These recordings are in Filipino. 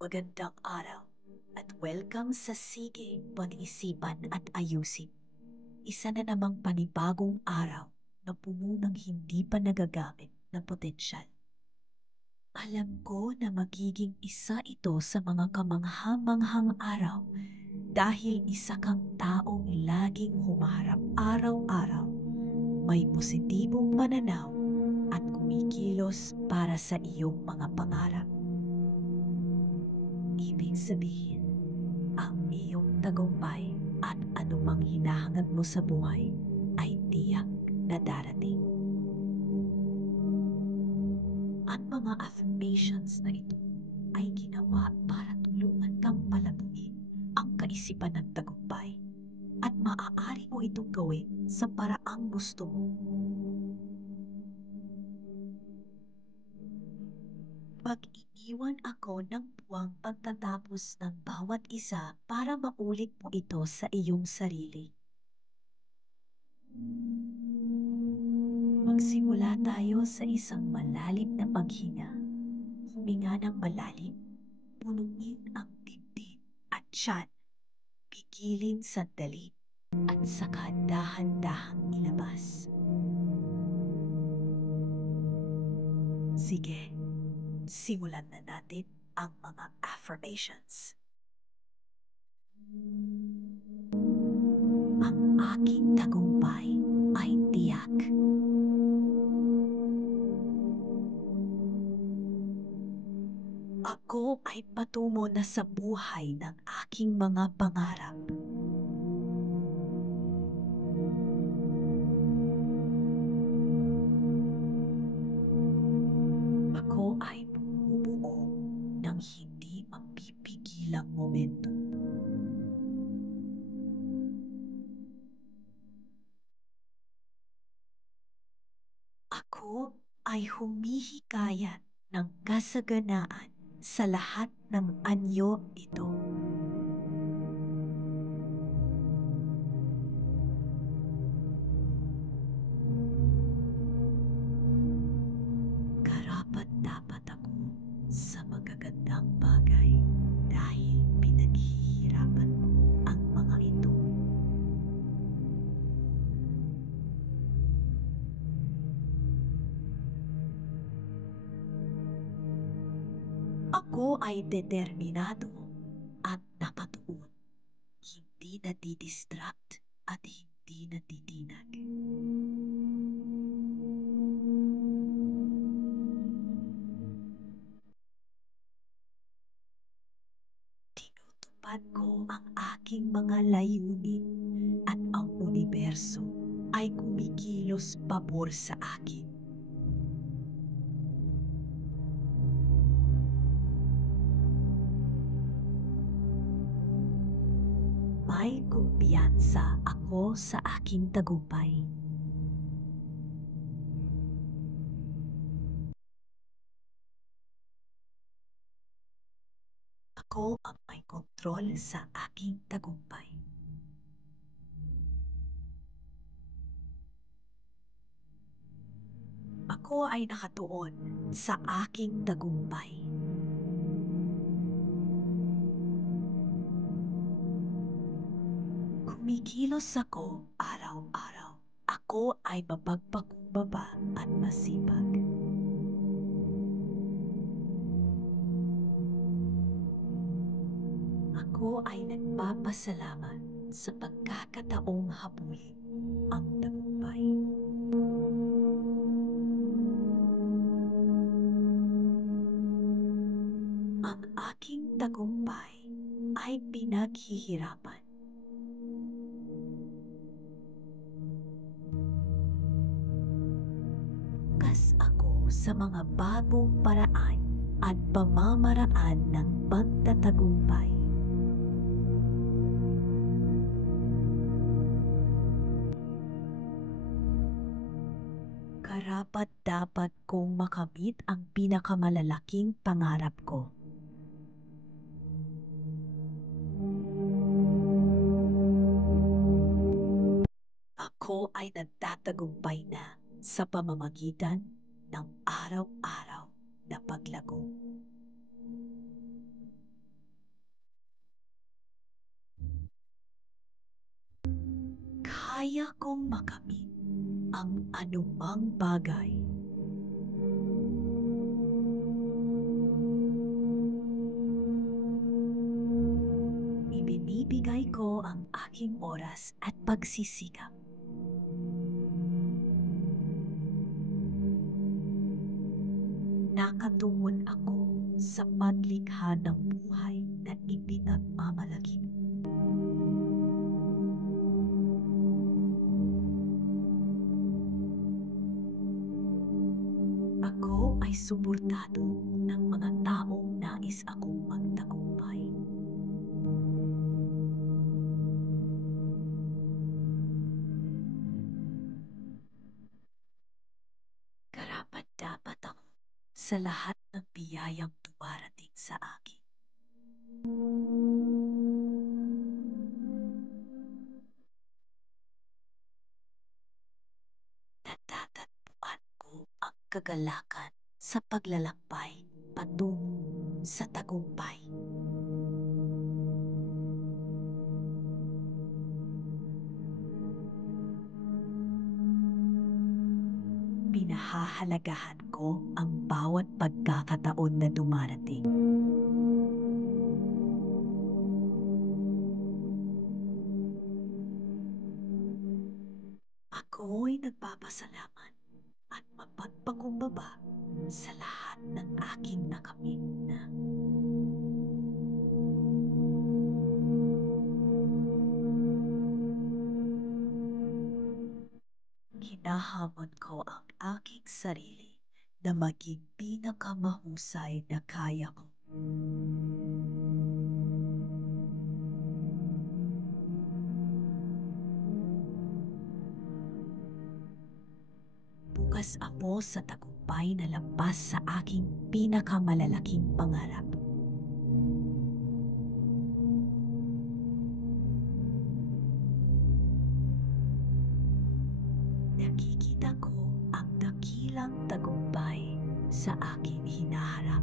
Magandang araw at welcome sa Sige Pag-isipan at Ayusin. Isa na namang panibagong araw na puno ng hindi pa nagagamit na potensyal. Alam ko na magiging isa ito sa mga kamangha-manghang araw dahil isa kang taong laging humarap araw-araw, may positibong pananaw at kumikilos para sa iyong mga pangarap. Ibig sabihin, ang iyong tagumpay at anumang hinahangad mo sa buhay ay tiyak na darating. Ang mga affirmations na ito ay ginawa para tulungan kang palaguin ang kaisipan ng tagumpay at maaari mo itong gawin sa paraang gusto mo. Pag-iiwan ako ng buwang pagtatapos ng bawat isa para maulit mo ito sa iyong sarili. Magsimula tayo sa isang malalim na paghinga. Huminga ng malalim, punuin ang dibdib at tiyan, pigilin sandali, at saka dahan-dahang ilabas. Sige, simulan na natin ang mga affirmations. Ang aking tagumpay ay tiyak. Ako ay patungo na sa buhay ng aking mga pangarap. Ako ay bumubuo ng hindi mapipigilang momentum. Ako ay humihikayat ng kasaganaan sa lahat ng anyo ito. Karapat-dapat ako sa magagandang bagay dahil pinaghihirapan ko ang mga ito. Ako ay determinado at nakatuon, hindi nadidistract at hindi natitinag. Tinutupad ko ang aking mga layunin at ang universo ay kumikilos pabor sa akin. May kumpiyansa ako sa aking tagumpay. Ako ang may kontrol sa aking tagumpay. Ako ay nakatuon sa aking tagumpay. Kumikilos ako araw-araw. Ako ay mapagpakumbaba at masipag. Ako ay nagpapasalamat sa pagkakataong habulin ang tagumpay. Ang aking tagumpay ay pinaghihirapan. Bukas ako sa mga bagong paraan at pamamaraan ng pagtatagumpay. Karapat-dapat kong makamit ang pinakamalalaking pangarap ko. Ako ay nagtatagumpay na sa pamamagitan ng araw-araw na paglago. anumang bagay. Ibinibigay ko ang aking oras at pagsisikap. Nakatungon ako sa paglikha ng buhay na ipinagmamalaki. Ako ay suportado ng mga taong nais akong magtagumpay. Karapat-dapat ako sa lahat ng biyayang dumarating sa akin. Natatagpuan ko ang kagalakan sa paglalakbay patungo sa tagumpay. Pinahahalagahan ko ang bawat pagkakataon na dumarating. Ako'y nagpapasalamat at mapagpakumbaba sa lahat ng aking nakamit na hinahamon ko ang aking sarili na maging pinakamahusay na kaya ko. Bukas ako sa tagumpay na lampas sa aking pinakamalalaking pangarap. Nakikita ko ang dakilang tagumpay sa aking hinaharap.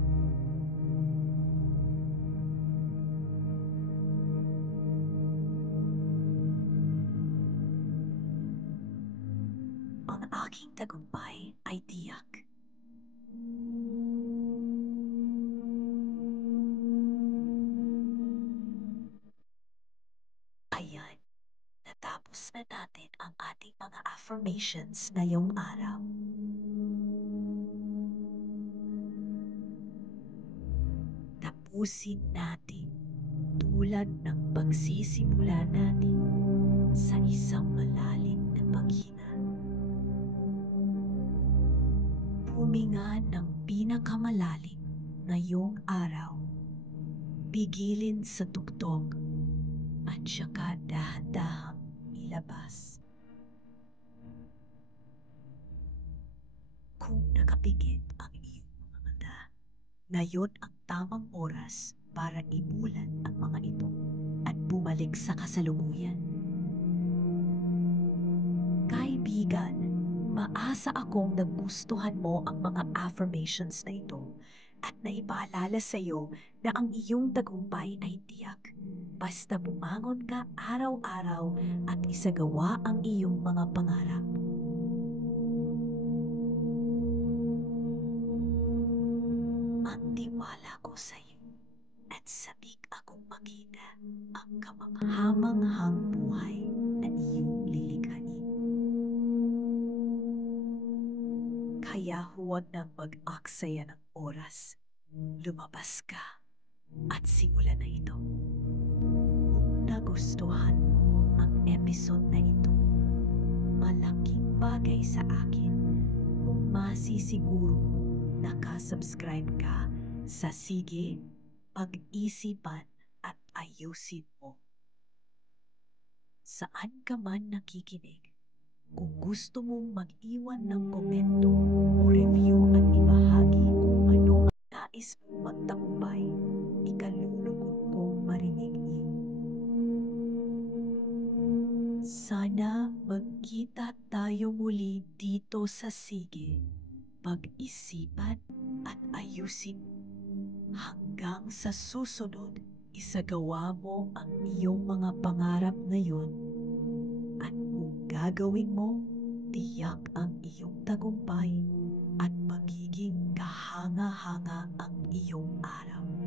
Ang aking tagumpay ay tiyak. Ayan, natapos na natin ang ating mga affirmations ngayong araw. Tapusin natin tulad ng pagsisimula natin sa isang malalim na paghinga. Huminga ng pinakamalalim ngayong araw. Pigilin sa tuktok at saka dahan-dahang ilabas. Kung nakapikit ang iyong mga mata, ngayon ang tamang oras para imulan ang mga ito at bumalik sa kasalukuyan. Kaibigan, maasa akong nagustuhan mo ang mga affirmations na ito at naipaalala sa iyo na ang iyong tagumpay ay tiyak. Basta bumangon ka araw-araw at isagawa ang iyong mga pangarap. Ang tiwala ko sa iyo at sabik akong makita ang kamanghamanghang buhay na iyong lilikhain. Kaya huwag nang mag-aksaya ng oras. Lumabas ka at simulan na ito. Kung nagustuhan mo ang episode na ito, malaking bagay sa akin kung masisiguro mo nakasubscribe ka sa Sige, Pag-isipan at Ayusin Mo. Saan ka man nakikinig, kung gusto mong mag-iwan ng komento o review at ibahagi kung ano ang nais mong magtagumpay, ikalulugod kong marinig iyon. Sana magkita tayo muli dito sa Sige, Pag-isipan at Ayusin Mo. Hanggang sa susunod, isagawa mo ang iyong mga pangarap ngayon at kung gagawin mo, tiyak ang iyong tagumpay at magiging kahanga-hanga ang iyong araw.